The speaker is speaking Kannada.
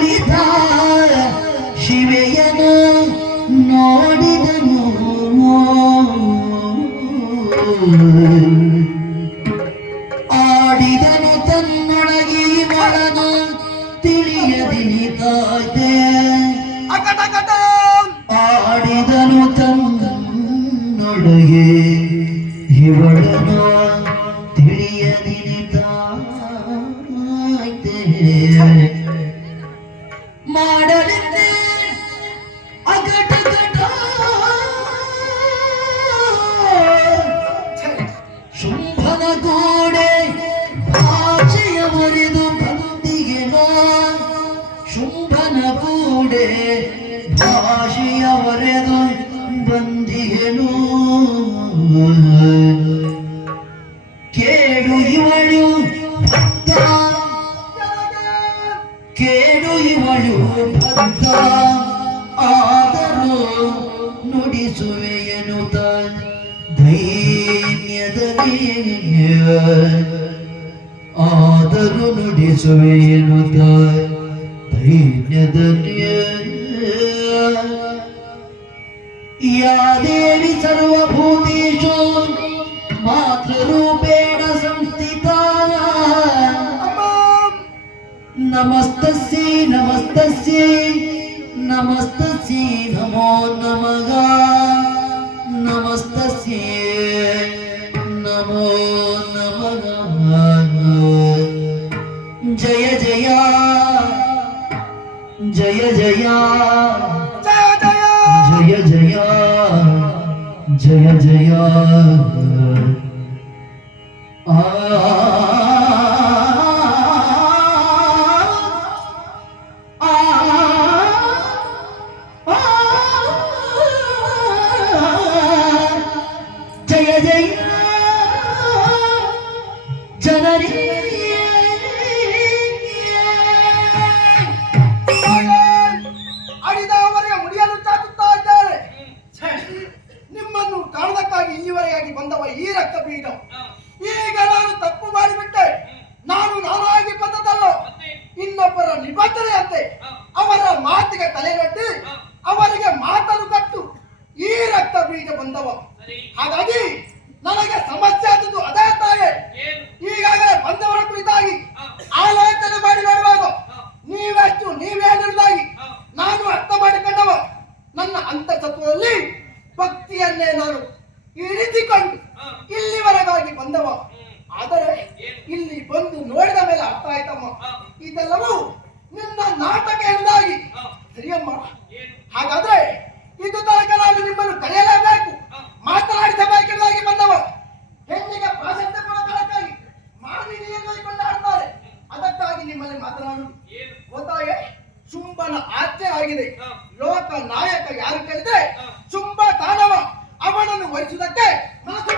ಕುಳಿತ ಶಿವೆಯನು ನೋಡಿದನು ಆಡಿದನು ತನ್ನೊಳಗೆ ಒಳನು ತಿಳಿಯದಿನಿತಾಯ್ತೆ ಆಡಿದನು ತನ್ನೊಳಗೆ ಇವಳನು ತಿಳಿಯದಿನಿತಾಯ್ತೆ ಮಾಡಲಿದ್ದೆ ಅಗಟಗಟ ಶುಂಭನ ಗೋಡೆ ಭಾಷೆಯ ಮರೆದು ಬಂದಿಗೆನೋ ಶುಂಭನ ಗೋಡೆ ಭಾಷೆಯ ಮರೆದು ಬಂದಿಗೆನೋ ಕೇಳು ಇವಳು ಭಕ್ತ ಕೇಳು ಇವಳು ಭಕ್ತ ಆದರೂ ನುಡಿಸುವೆಯನು ಧೈರ್ಯದಲ್ಲಿ ಆದರೂ ನುಡಿಸುವೆಯನು ಧೈರ್ಯದಲ್ಲಿ ಯಾ ದೇವಿ ಸರ್ವಭೂತೇಷು ಮಾತೃರೂಪೇಣ ಸಂಸ್ಥಿತಾ ನಮಸ್ತಸ್ಯೈ ನಮಸ್ತಸ್ಯೈ ನಮಸ್ತಸ್ಯೈ ನಮೋ ನಮಃ ನಮಸ್ತಸ್ಯೈ ನಮೋ ನಮಃ ಜಯ ಜಯ ಜಯ ಜಯ ಜಯ ಜಯ ಜಯ ಜಯ ಆ ಜಯ ಜಯ ಜನರಿ ಅಡಿದವರೆಗೆ ಮುಡಿಯಲು ಚಾಚುತ್ತಾ ಇದ್ದಾರೆ. ನಿಮ್ಮನ್ನು ಕಾಣುವುದಕ್ಕಾಗಿ ಇಲ್ಲಿವರೆಗಾಗಿ ಬಂದವ ಈ ರಕ್ತ ಬೀಜ. ಈಗ ನಾನು ತಪ್ಪು ಮಾಡಿಬಿಟ್ಟೆ. ನಾನು ನಾನಾಗಿ ಬಂದದಲ್ಲ, ಇನ್ನೊಬ್ಬರ ನಿಬಂಧನೆಯಂತೆ ಅವರ ಮಾತಿಗೆ ತಲೆಗಟ್ಟಿ ಅವರಿಗೆ ಮಾತನ್ನು ಕಟ್ಟು ಈ ರಕ್ತ ಬೀಜ ಬಂದವ. ಹಾಗಾಗಿ ನನಗೆ ಸಮಸ್ಯೆ ಆದದ್ದು ಅದೇ ತಾಯಿ. ಈಗಾಗಲೇ ಬಂದವರ ಕುರಿತಾಗಿ ಆಲೋಚನೆ ಮಾಡಿ ನೋಡುವಾಗ ನೀವೆಷ್ಟು ನೀವೇನುವುದಾಗಿ ನಾನು ಅರ್ಥ ಮಾಡಿಕೊಂಡವ. ನನ್ನ ಅಂತಃಸತ್ವದಲ್ಲಿ ಭಕ್ತಿಯನ್ನೇ ನಾನು ಇಳಿಸಿಕೊಂಡು ಇಲ್ಲಿವರೆಗಾಗಿ ಬಂದವ. ಆದರೆ ಇಲ್ಲಿ ಬಂದು ನೋಡಿದ ಮೇಲೆ ಅರ್ಥ ಆಯ್ತಮ್ಮ, ಇದೆಲ್ಲವೂ ನಿನ್ನ ನಾಟಕ ಎಂದಾಗಿ. ಸರಿಯಮ್ಮ, ಹಾಗಾದ್ರೆ ಇದು ತನಕ ನಾನು ನಿಮ್ಮನ್ನು ಕರೆಯಲೇಬೇಕು, ಮಾತನಾಡಿಸಬೇಕೆಂದಾಗಿ ಬಂದವ. ಹೆಣ್ಣಿಗೆ ಪ್ರಾಶಸ್ತ್ಯ ಕೊಡಕ್ಕಾಗಿ ಮಾನವೀಯವಾಗಿ ಕೊಂಡಾಡ್ತಾರೆ. ಅದಕ್ಕಾಗಿ ನಿಮ್ಮಲ್ಲಿ ಮಾತನಾಡುವುದು ಗೊತ್ತಾಯೇ? ಶುಂಭನ ಆಜ್ಞೆ ಆಗಿದೆ. ಲೋಕ ನಾಯಕ ಯಾರು ಕೇಳಿದ್ರೆ ಶುಂಭ ತಾಣವ, ಅವನನ್ನು ವಹಿಸುವುದಕ್ಕೆ ಮನಸ್ಸು